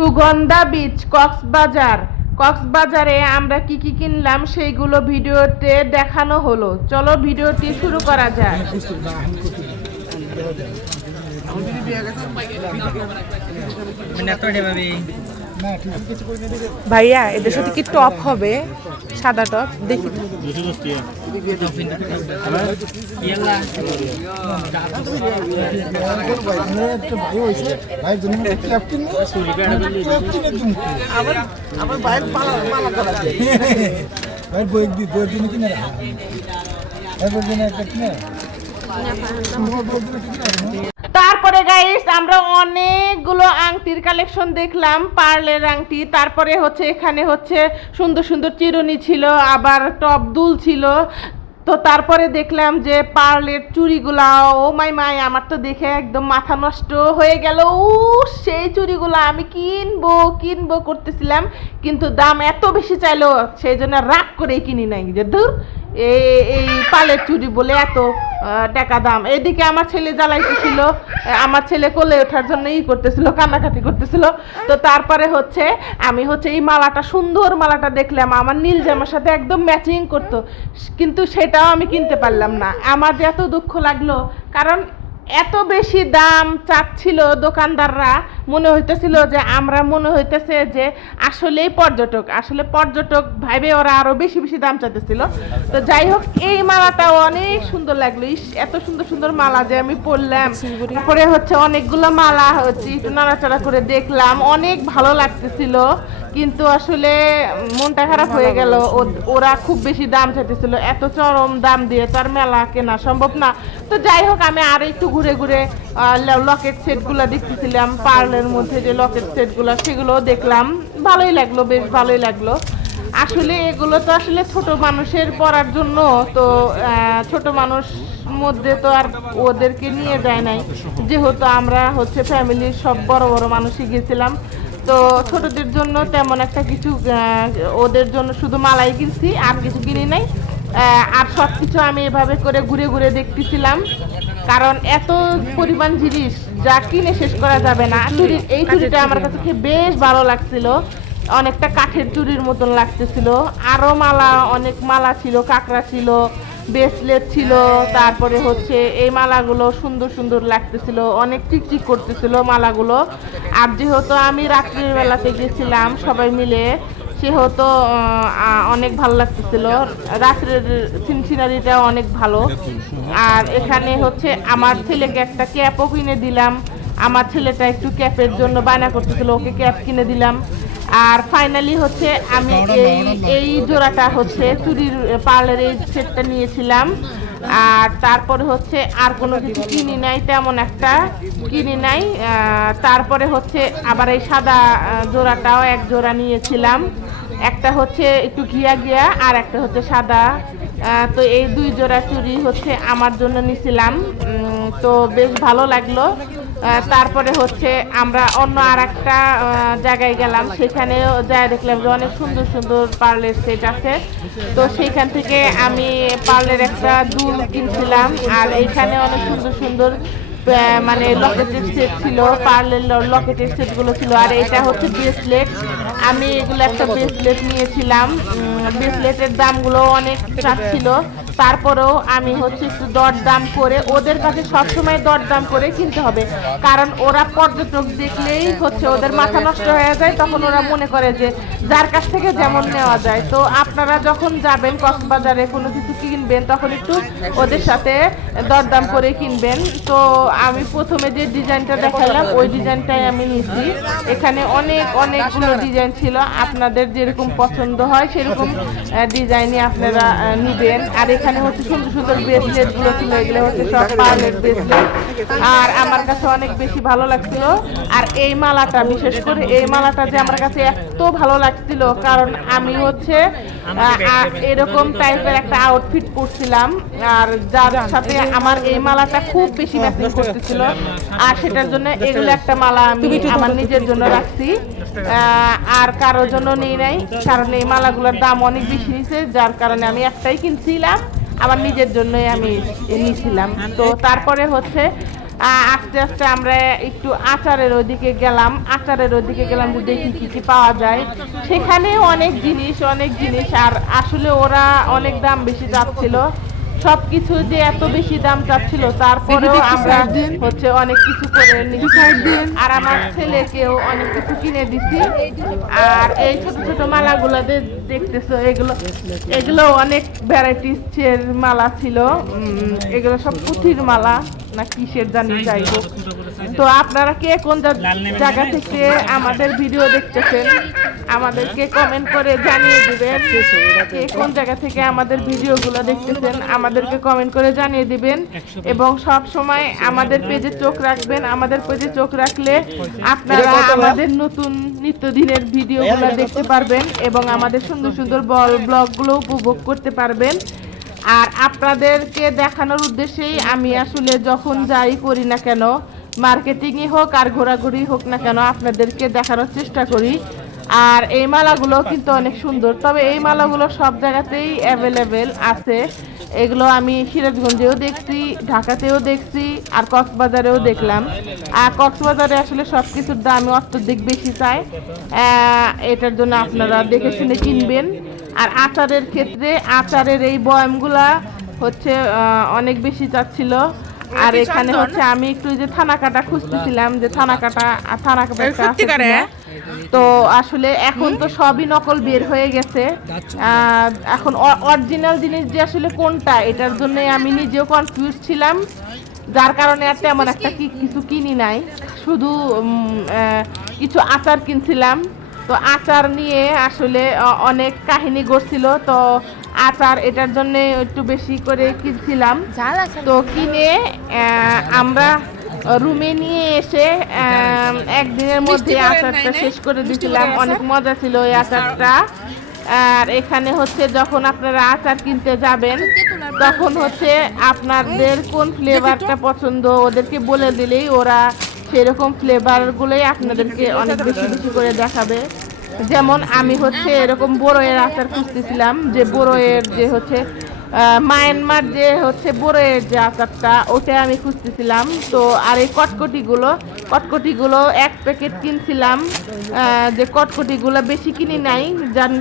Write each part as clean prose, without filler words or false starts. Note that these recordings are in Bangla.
সুগন্ধা বিচ কক্সবাজারে আমরা কি কি কিনলাম সেইগুলো ভিডিওতে দেখানো হলো। চলো ভিডিওটি শুরু করা যাক। ভাইয়া এদের সাথে কি টপ হবে? সাদা টপ দেখি তারপরে গাইস আমরা অনেকগুলো আংটির কালেকশন দেখলাম, পার্লের আংটি। তারপরে হচ্ছে এখানে হচ্ছে সুন্দর সুন্দর চিরুনি ছিল, আবার টপ দুল ছিল। তো তারপরে দেখলাম যে পার্লের চুড়িগুলা, ও মাই আমার তো দেখে একদম মাথা নষ্ট হয়ে গেল। সেই চুড়িগুলো আমি কিনবো করতেছিলাম, কিন্তু দাম এত বেশি চাইলো, সেই জন্য রাগ করেই কিনি নাই, যে ধুর এই পালের চুড়ি বলে এত টাকা দাম। এদিকে আমার ছেলে জ্বালাইতেছিল, আমার ছেলে কোলে ওঠার জন্য করতেছিল, কান্নাকাটি করতেছিল। তো তারপরে হচ্ছে আমি হচ্ছে এই মালাটা, সুন্দর মালাটা দেখলাম, আমার নীল জামার সাথে একদম ম্যাচিং করতো, কিন্তু সেটাও আমি কিনতে পারলাম না। আমার যে এত দুঃখ লাগলো, কারণ এত বেশি দাম চাচ্ছিল দোকানদাররা। মনে হইতেছিল যে আসলেই পর্যটক ভাইবে ওরা আরো বেশি বেশি দাম চাইতেছিল। তো যাই হোক, এই মালাটাও অনেক সুন্দর লাগলো। এত সুন্দর সুন্দর মালা যে আমি পরলাম। পরে হচ্ছে অনেকগুলো মালা হচ্ছে একটু নাড়াচাড়া করে দেখলাম, অনেক ভালো লাগতেছিল, কিন্তু আসলে মনটা খারাপ হয়ে গেল। ওরা খুব বেশি দাম চাইতেছিল, এত চরম দাম দিয়ে তার মেলা কেনা সম্ভব না। তো যাই হোক, আমি আরো একটু ঘুরে ঘুরে লকেট সেটগুলো দেখতেছিলাম, পার্লের মধ্যে যে লকেট সেটগুলো, সেগুলো দেখলাম, ভালোই লাগলো, বেশ ভালোই লাগলো। আসলে এগুলো তো আসলে ছোট মানুষের পরার জন্য, তো ছোট মানুষ মধ্যে তো আর ওদেরকে নিয়ে যায় নাই, যেহেতু আমরা হচ্ছে ফ্যামিলির সব বড় বড় মানুষই গেছিলাম। তো ছোটদের জন্য তেমন একটা কিছু, ওদের জন্য শুধু মালাই কিনছি, আর কিছু কিনি নাই। আর সব কিছু আমি এভাবে করে ঘুরে ঘুরে দেখতেছিলাম, কারণ এত পরিমাণ জিনিস যা কিনে শেষ করা যাবে না। এই চুড়িটা আমার কাছে বেশ ভালো লাগছিল, অনেকটা কাঠের চুড়ির মতন লাগতেছিল। আরো মালা, অনেক মালা ছিল, কাঁকড়া ছিল, ব্রেসলেট ছিল। তারপরে হচ্ছে এই মালাগুলো সুন্দর সুন্দর লাগতেছিল, অনেক চিকচিক করতেছিল মালাগুলো। আর যেহেতু আমি রাত্রির বেলাতে গেছিলাম সবাই মিলে, সেহেতু অনেক ভালো লাগতেছিল, রাত্রের সিনারিটা অনেক ভালো। আর এখানে হচ্ছে আমার ছেলেকে একটা ক্যাপও কিনে দিলাম, আমার ছেলেটা একটু ক্যাপের জন্য বায়না করতেছিল, ওকে ক্যাপ কিনে দিলাম। আর ফাইনালি হচ্ছে আমি এই জোড়াটা হচ্ছে চুড়ির পার্লের এই সেটটা নিয়েছিলাম। আর তারপরে হচ্ছে আর কোনো কিছু কিনি নাই, তেমন একটা কিনি নাই। তারপরে হচ্ছে আবার এই সাদা জোড়াটাও এক জোড়া নিয়েছিলাম, একটা হচ্ছে একটু ঘিয়া আর একটা হচ্ছে সাদা। তো এই দুই জোড়া চুড়ি হচ্ছে আমার জন্য নিয়েছিলাম, তো বেশ ভালো লাগলো। তারপরে হচ্ছে আমরা অন্য আর একটা জায়গায় গেলাম, সেখানেও যা দেখলাম যে অনেক সুন্দর সুন্দর পার্লের সেট আছে। তো সেইখান থেকে আমি পার্লের একটা দুল কিনছিলাম, আর এইখানে অনেক সুন্দর সুন্দর মানে লকেটের সেট ছিল, পার্লের লকেটের সেটগুলো ছিল। আর এটা হচ্ছে ব্রেসলেট, আমি এগুলো একটা ব্রেসলেট নিয়েছিলাম। ব্রেসলেটের দামগুলো অনেক চাচ্ছিল, তারপরেও আমি হচ্ছে একটু দরদাম করে, ওদের কাছে সবসময় দরদাম করে কিনতে হবে, কারণ ওরা পর্যটক দেখলেই হচ্ছে ওদের মাথা নষ্ট হয়ে যায়, তখন ওরা মনে করে যে যার কাছ থেকে যেমন নেওয়া যায়। তো আপনারা যখন যাবেন কক্সবাজারে কোনো কিছু কিনবেন, তখন একটু ওদের সাথে দরদাম করে কিনবেন। তো আমি প্রথমে যে ডিজাইনটা দেখালাম ওই ডিজাইনটাই আমি নিয়েছি। এখানে অনেকগুলো ডিজাইন ছিল, আপনাদের যেরকম পছন্দ হয় সেরকম ডিজাইনই আপনারা নিবেন। আর এখানে হচ্ছে সুন্দর সুন্দর ব্রেসলেট গুলো ছিল, এগুলো হচ্ছে সব পার্লের ব্রেসলেট, আর আমার কাছে অনেক বেশি ভালো লাগছিল। আর এই মালাটা, বিশেষ করে এই মালাটা যে আমার কাছে এত ভালো লাগছিল, কারণ আমি হচ্ছে এরকম টাইপের একটা আউটফিট পরছিলাম, আর যার সাথে আমার এই মালাটা খুব বেশি ম্যাচিং করতেছিল, আর সেটার জন্য এগুলো একটা মালা আমি আমার নিজের জন্য রাখছি, আর কারোর জন্য নেই নাই, কারণ এই মালাগুলোর দাম অনেক বেশি নিছে, যার কারণে আমি একটাই কিনছিলাম, আমার নিজের জন্যই আমি নিয়েছিলাম। তো তারপরে হচ্ছে আস্তে আস্তে আমরা একটু আচারের ওদিকে গেলাম যে দেখি কি কি পাওয়া যায়। সেখানে অনেক জিনিস আর আসলে ওরা অনেক দাম বেশি চাচ্ছিল, সবকিছু যে এত বেশি দাম চাচ্ছিল তারপরেও আমরা হচ্ছে অনেক কিছু করে নিচ্ছি আর আমার ছেলেকেও অনেক কিছু কিনে দিছি। আর এই ছোট ছোট মালাগুলো দেখতেছো, এগুলো অনেক ভ্যারাইটিস এর মালা ছিল। এগুলো সব পুঁথির মালা না কিসের জানি, যাই হোক। তো আপনারা কে কোন জায়গা থেকে আমাদের ভিডিও দেখতেছেন আমাদেরকে কমেন্ট করে জানিয়ে দিবেন। কে কোন জায়গা থেকে আমাদের ভিডিওগুলো দেখতেছেন আমাদেরকে কমেন্ট করে জানিয়ে দিবেন এবং সব সময় আমাদের পেজে চোখ রাখবেন। আমাদের পেজে চোখ রাখলে আপনারা আমাদের নতুন নিত্যদিনের ভিডিওগুলো দেখতে পারবেন এবং আমাদের সুন্দর সুন্দর ব্লগগুলো উপভোগ করতে পারবেন। আর আপনাদেরকে দেখানোর উদ্দেশ্যেই আমি আসলে যখন যাই করি না কেন, মার্কেটিংই হোক আর ঘোরাঘুরি হোক না কেন, আপনাদেরকে দেখানোর চেষ্টা করি। আর এই মালাগুলো কিন্তু অনেক সুন্দর, তবে এই মালাগুলো সব জায়গাতেই অ্যাভেলেবেল আছে। এগুলো আমি সিরাজগঞ্জেও দেখছি, ঢাকাতেও দেখছি আর কক্সবাজারেও দেখলাম। আর কক্সবাজারে আসলে সব কিছুর দামই অত্যধিক বেশি চায়, এটার জন্য আপনারা দেখে শুনে কিনবেন। আর আচারের ক্ষেত্রে আচারের এই বয়ামগুলা হচ্ছে অনেক বেশি চাচ্ছিল। আর এখানে হচ্ছে আমি একটু যে থানা কাটা খুঁজতেছিলাম যে থানা কাটা তো আসলে এখন তো সবই নকল বের হয়ে গেছে। এখন অরিজিনাল জিনিস যে আসলে কোনটা এটার জন্য আমি নিজেও কনফিউজ ছিলাম, যার কারণে আর তেমন একটা কিছু কিনি নাই, শুধু কিছু আচার কিনছিলাম। তো আচার নিয়ে আসলে অনেক কাহিনী ঘটছিল, তো আচার এটার জন্য একটু বেশি করে কিনছিলাম। তো কিনে আমরা রুমে নিয়ে এসে একদিনের মধ্যে আচারটা শেষ করে দিয়েছিলাম। অনেক মজা ছিল এই আচারটা। আর এখানে হচ্ছে যখন আপনারা আচার কিনতে যাবেন তখন হচ্ছে আপনাদের কোন ফ্লেভারটা পছন্দ ওদেরকে বলে দিলেই ওরা সেরকম ফ্লেভারগুলোই আপনাদেরকে অনেক বেশি বেশি করে দেখাবে। যেমন আমি হচ্ছে এরকম বড়ইয়ের আচার খুঁজতেছিলাম, যে বড়ইয়ের যে হচ্ছে মায়ানমার যে হচ্ছে বড়ইয়ের যে আচারটা ওটা আমি খুঁজতেছিলাম। তো আর এই কটকটিগুলো এক প্যাকেট কিনছিলাম, যে কটকটিগুলো বেশি কিনি নাই, যান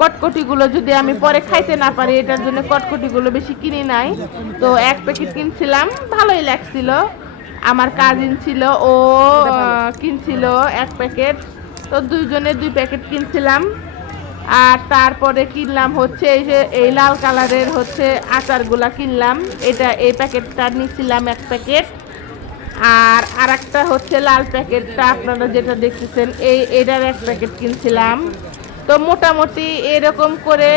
কটকটিগুলো যদি আমি পরে খাইতে না পারি এটার জন্য কটকটিগুলো বেশি কিনি নাই। তো এক প্যাকেট কিনছিলাম, ভালোই লাগছিল। আমার কাজিন ছিল, ও কিনছিল এক প্যাকেট, তো দুইজনে 2 প্যাকেট কিনছিলাম। আর তারপরে কিনলাম হচ্ছে এই লাল কালারের হচ্ছে আচারগুলা কিনলাম, এই প্যাকেটটা নিচ্ছিলাম 1 প্যাকেট। আর একটা হচ্ছে লাল প্যাকেটটা আপনারা যেটা দেখতেছেন এটার 1 প্যাকেট কিনছিলাম। তো মোটামুটি এরকম করে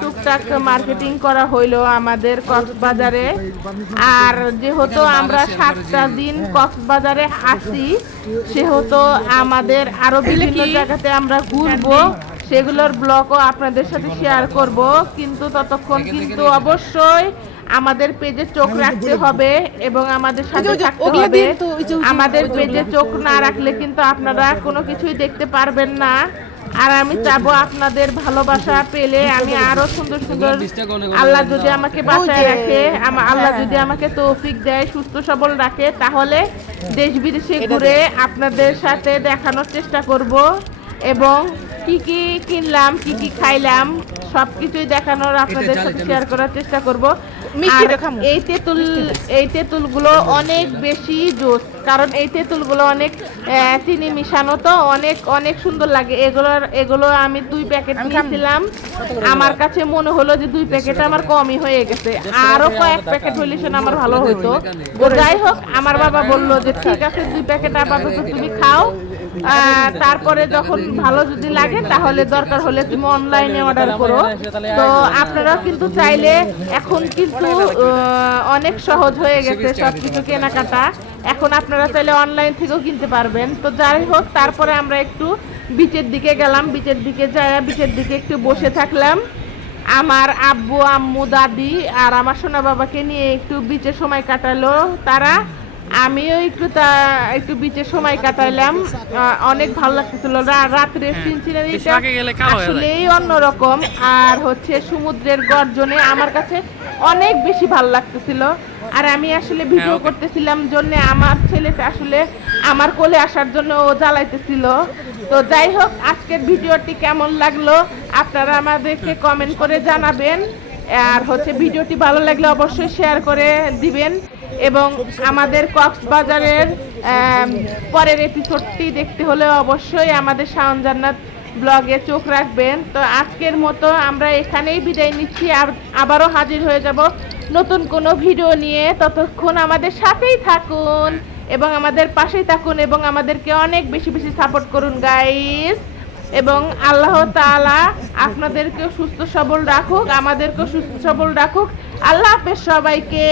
টুকটাক মার্কেটিং করা হইলো আমাদের কক্সবাজারে। আর যেহেতু আমরা 7টা দিন কক্সবাজারে আসি সেহেতু আমাদের আরো বিভিন্ন জায়গাতে আমরা ঘুরবো, সেগুলোর ব্লগও আপনাদের সাথে শেয়ার করব। কিন্তু ততক্ষণ কিন্তু অবশ্যই আমাদের পেজে চোখ রাখতে হবে এবং আমাদের সাথে থাকতে হবে। আমাদের পেজে চোখ না রাখলে কিন্তু আপনারা কোনো কিছুই দেখতে পারবেন না। আর আমি চাবো আপনাদের ভালোবাসা পেলে আমি আরো সুন্দর সুন্দর, আল্লাহ যদি আমাকে বাঁচায় রাখে, আল্লাহ যদি আমাকে তৌফিক দেয়, সুস্থ সবল রাখে, তাহলে দেশ বিদেশে ঘুরে আপনাদের সাথে দেখানোর চেষ্টা করব এবং কি কি কিনলাম কি কি খাইলাম সবকিছুই দেখানোর আপনাদের সাথে শেয়ার করার চেষ্টা করব। এই তেঁতুলগুলো অনেক বেশি জোস, কারণ এই তেঁতুলগুলো অনেক চিনি মিশানো, তো অনেক অনেক সুন্দর লাগে। এগুলো আমি 2 প্যাকেট নিয়েছিলাম, আমার কাছে মনে হলো যে 2 প্যাকেট আমার কমই হয়ে গেছে, আরো কয়েক প্যাকেট হইলে সেটা আমার ভালো হতো। যাই হোক, আমার বাবা বললো যে ঠিক আছে 2 প্যাকেট আপাতত তুমি খাও, তারপরে যখন ভালো যদি লাগে তাহলে দরকার হলে তুমি অনলাইনে অর্ডার করো। তো আপনারা কিন্তু চাইলে এখন কিন্তু অনেক সহজ হয়ে গেছে সবকিছু কেনাকাটা, এখন আপনারা চাইলে অনলাইন থেকেও কিনতে পারবেন। তো যাই হোক, তারপরে আমরা একটু বিচের দিকে গেলাম, বিচের দিকে একটু বসে থাকলাম। আমার আব্বু আম্মু দাদি আর আমার সোনা বাবাকে নিয়ে একটু বিচে সময় কাটালো তারা। আমিও একটু বিচে সময় কাটাইলাম, অনেক ভালো লাগতেছিল। রাত্রের সিন সিনারিটা আসলেই অন্যরকম, আর হচ্ছে সমুদ্রের গর্জনে আমার কাছে অনেক বেশি ভালো লাগতেছিল। আর আমি আসলে ভিডিও করতেছিলাম জন্য আমার ছেলেটা আসলে আমার কোলে আসার জন্য ও জ্বালাইতেছিল। তো যাই হোক, আজকের ভিডিওটি কেমন লাগলো আপনারা আমাদেরকে কমেন্ট করে জানাবেন। আর হচ্ছে ভিডিওটি ভালো লাগলে অবশ্যই শেয়ার করে দিবেন, এবং আমাদের কক্সবাজারের পরের এপিসোডটি দেখতে হলে অবশ্যই আমাদের শাওন জান্নাত ব্লগে চোখ রাখবেন। তো আজকের মতো আমরা এখানেই বিদায় নিচ্ছি, আবারও হাজির হয়ে যাব নতুন কোনো ভিডিও নিয়ে। ততক্ষণ আমাদের সাথেই থাকুন এবং আমাদের পাশেই থাকুন এবং আমাদেরকে অনেক বেশি বেশি সাপোর্ট করুন গাইস। এবং আল্লাহ তাআলা আপনাদেরকেও সুস্থ সবল রাখুক, আমাদেরকেও সুস্থ সবল রাখুক। আল্লাহ হাফেজ সবাইকে।